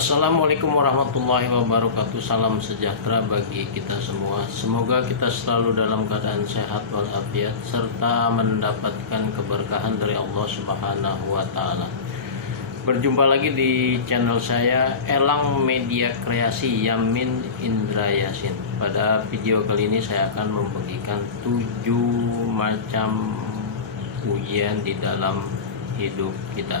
Assalamualaikum warahmatullahi wabarakatuh. Salam sejahtera bagi kita semua. Semoga kita selalu dalam keadaan sehat walafiat serta mendapatkan keberkahan dari Allah Subhanahu wa taala. Berjumpa lagi di channel saya Elang Media Kreasi Yamin Indra Yasin. Pada video kali ini saya akan membagikan 7 macam ujian di dalam hidup kita.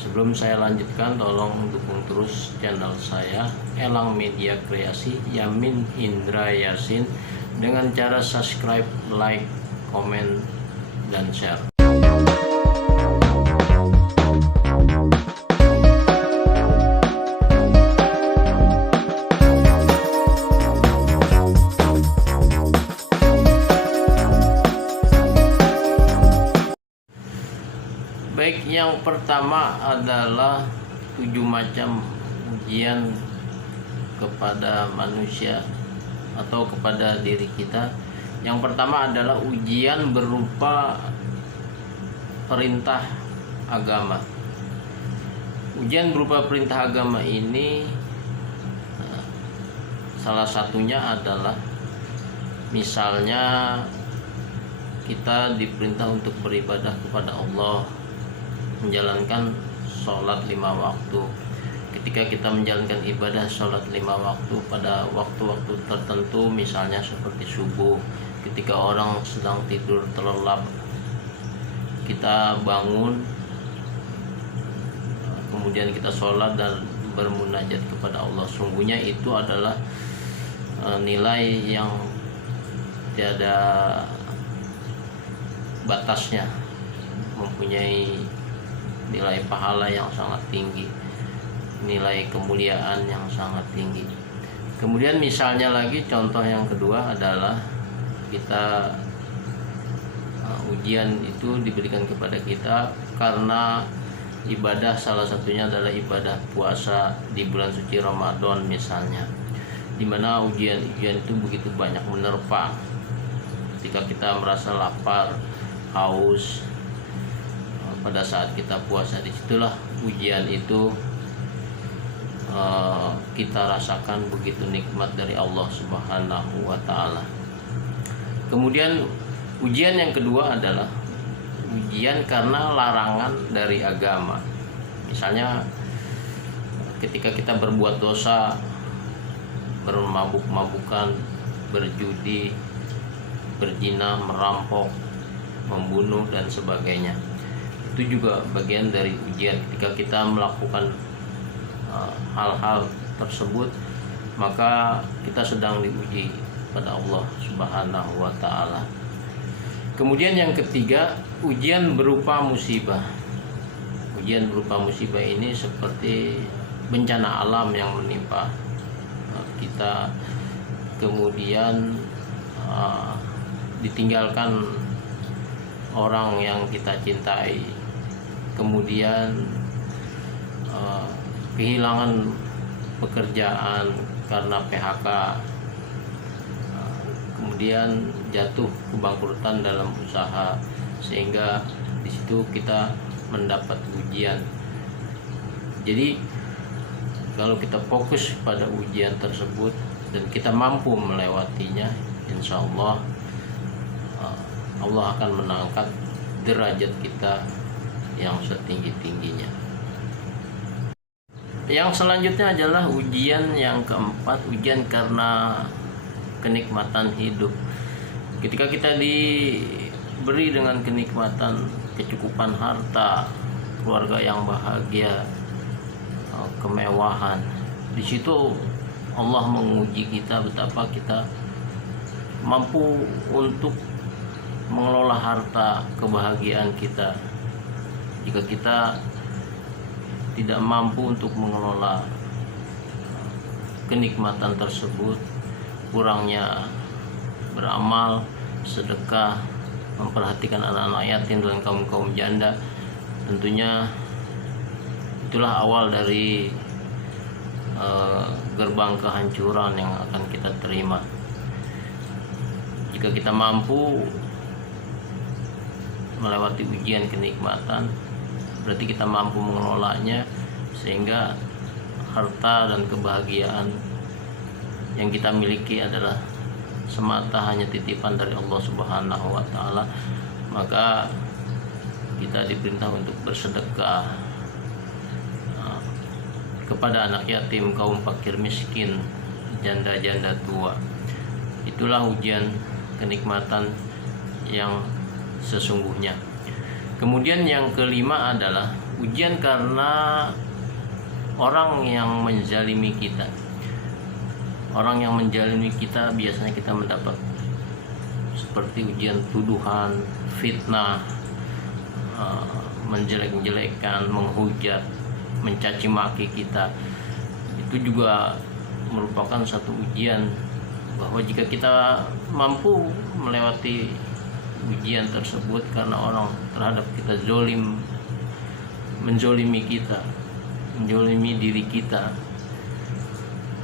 Sebelum saya lanjutkan, tolong dukung terus channel saya Elang Media Kreasi Yamin Indra Yasin dengan cara subscribe, like, komen, dan share. Baik, yang pertama adalah 7 macam ujian kepada manusia atau kepada diri kita. Yang pertama adalah ujian berupa perintah agama. Ujian berupa perintah agama ini salah satunya adalah misalnya kita diperintah untuk beribadah kepada Allah, menjalankan sholat 5 waktu. Ketika kita menjalankan ibadah sholat 5 waktu pada waktu-waktu tertentu, misalnya seperti subuh, ketika orang sedang tidur terlelap, kita bangun, kemudian kita sholat dan bermunajat kepada Allah. Sungguhnya itu adalah nilai yang tiada batasnya, mempunyai nilai pahala yang sangat tinggi, nilai kemuliaan yang sangat tinggi. Kemudian misalnya lagi, contoh yang kedua adalah kita ujian itu diberikan kepada kita karena ibadah, salah satunya adalah ibadah puasa di bulan suci Ramadan misalnya, dimana ujian-ujian itu begitu banyak menerpa. Ketika kita merasa lapar, haus, pada saat kita puasa, disitulah ujian itu kita rasakan begitu nikmat dari Allah Subhanahu wa taala. Kemudian ujian yang kedua adalah ujian karena larangan dari agama. Misalnya ketika kita berbuat dosa, bermabuk-mabukan, berjudi, berzina, merampok, membunuh, dan sebagainya. Itu juga bagian dari ujian. Ketika kita melakukan hal-hal tersebut, maka kita sedang diuji pada Allah Subhanahu wa taala. Kemudian yang ketiga, ujian berupa musibah. Ujian berupa musibah ini seperti bencana alam yang menimpa kita, kemudian ditinggalkan orang yang kita cintai, kemudian kehilangan pekerjaan karena PHK, kemudian jatuh kebangkrutan dalam usaha, sehingga di situ kita mendapat ujian. Jadi kalau kita fokus pada ujian tersebut dan kita mampu melewatinya, insya Allah Allah akan mengangkat derajat kita yang setinggi-tingginya. Yang selanjutnya adalah ujian yang keempat, ujian karena kenikmatan hidup. Ketika kita diberi dengan kenikmatan, kecukupan harta, keluarga yang bahagia, kemewahan, di situ Allah menguji kita betapa kita mampu untuk mengelola harta kebahagiaan kita. Jika kita tidak mampu untuk mengelola kenikmatan tersebut, kurangnya beramal, sedekah, memperhatikan anak-anak yatim dan kaum janda, tentunya itulah awal dari gerbang kehancuran yang akan kita terima. Jika kita mampu melewati ujian kenikmatan, berarti kita mampu mengelolanya sehingga harta dan kebahagiaan yang kita miliki adalah semata hanya titipan dari Allah Subhanahu wa taala, maka kita diperintah untuk bersedekah kepada anak yatim, kaum fakir miskin, janda-janda tua. Itulah ujian kenikmatan yang sesungguhnya. Kemudian yang kelima adalah ujian karena orang yang menzalimi kita. Orang yang menzalimi kita biasanya kita mendapat seperti ujian tuduhan, fitnah, menjelek-jelekkan, menghujat, mencaci maki kita. Itu juga merupakan satu ujian bahwa jika kita mampu melewati ujian tersebut karena orang terhadap kita zolim, menzolimi kita, menzolimi diri kita,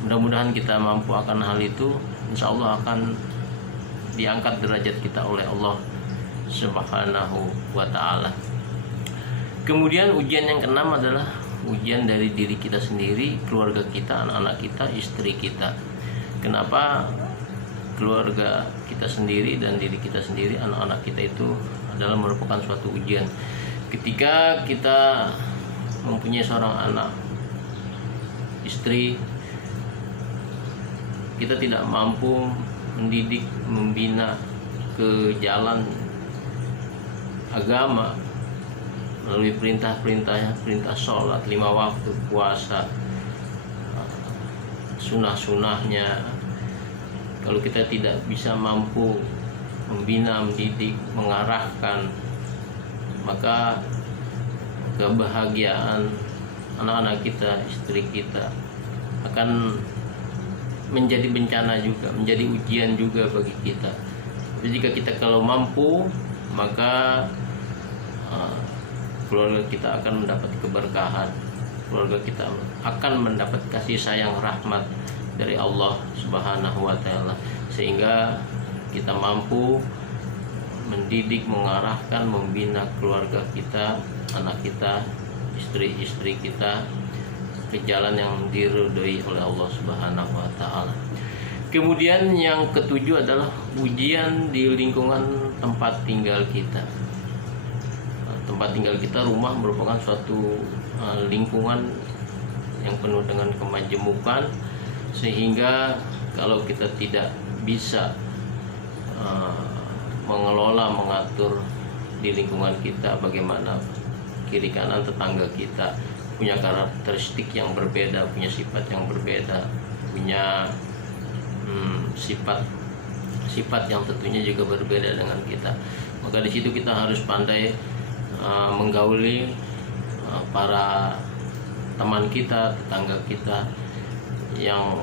mudah-mudahan kita mampu akan hal itu, insya Allah akan diangkat derajat kita oleh Allah Subhanahu wa ta'ala. Kemudian ujian yang keenam adalah ujian dari diri kita sendiri, keluarga kita, anak-anak kita, istri kita. Kenapa keluarga kita sendiri dan diri kita sendiri, anak-anak kita itu adalah merupakan suatu ujian. Ketika kita mempunyai seorang anak, istri, kita tidak mampu mendidik, membina ke jalan agama melalui perintah-perintahnya, perintah sholat 5 waktu, puasa, sunnah-sunnahnya. Kalau kita tidak bisa mampu membina, mendidik, mengarahkan, maka kebahagiaan anak-anak kita, istri kita akan menjadi bencana juga, menjadi ujian juga bagi kita. Jadi jika kita kalau mampu, maka keluarga kita akan mendapat keberkahan, keluarga kita akan mendapat kasih sayang, rahmat dari Allah Subhanahu wa ta'ala, sehingga kita mampu mendidik, mengarahkan, membina keluarga kita, anak kita, istri-istri kita ke jalan yang diridhoi oleh Allah Subhanahu wa ta'ala. Kemudian yang ketujuh adalah ujian di lingkungan tempat tinggal kita. Tempat tinggal kita, rumah, merupakan suatu lingkungan yang penuh dengan kemajemukan, sehingga kalau kita tidak bisa mengelola, mengatur di lingkungan kita, bagaimana kiri kanan tetangga kita punya karakteristik yang berbeda, punya sifat yang berbeda, punya sifat yang tentunya juga berbeda dengan kita. Maka di situ kita harus pandai menggauli para teman kita, tetangga kita yang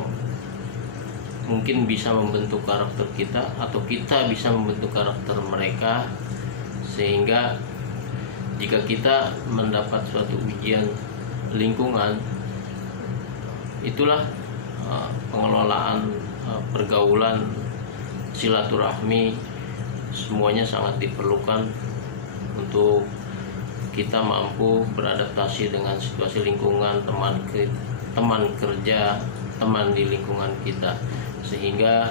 mungkin bisa membentuk karakter kita, atau kita bisa membentuk karakter mereka, sehingga jika kita mendapat suatu ujian lingkungan, itulah pengelolaan pergaulan, silaturahmi, semuanya sangat diperlukan untuk kita mampu beradaptasi dengan situasi lingkungan, teman kerja, teman di lingkungan kita, sehingga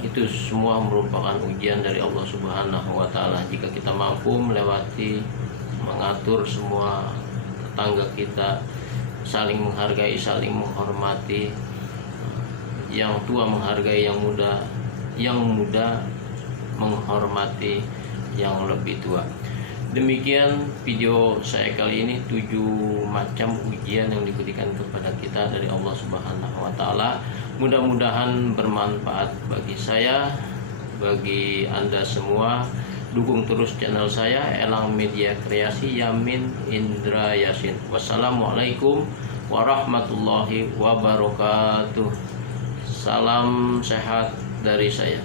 itu semua merupakan ujian dari Allah Subhanahu wa ta'ala. Jika kita mampu melewati, mengatur semua tetangga kita, saling menghargai, saling menghormati, yang tua menghargai yang muda menghormati yang lebih tua. Demikian video saya kali ini, 7 macam ujian yang diberikan kepada kita dari Allah Subhanahu wa ta'ala. Mudah-mudahan bermanfaat bagi saya, bagi Anda semua. Dukung terus channel saya, Elang Media Kreasi Yamin Indra Yasin. Wassalamualaikum warahmatullahi wabarakatuh. Salam sehat dari saya.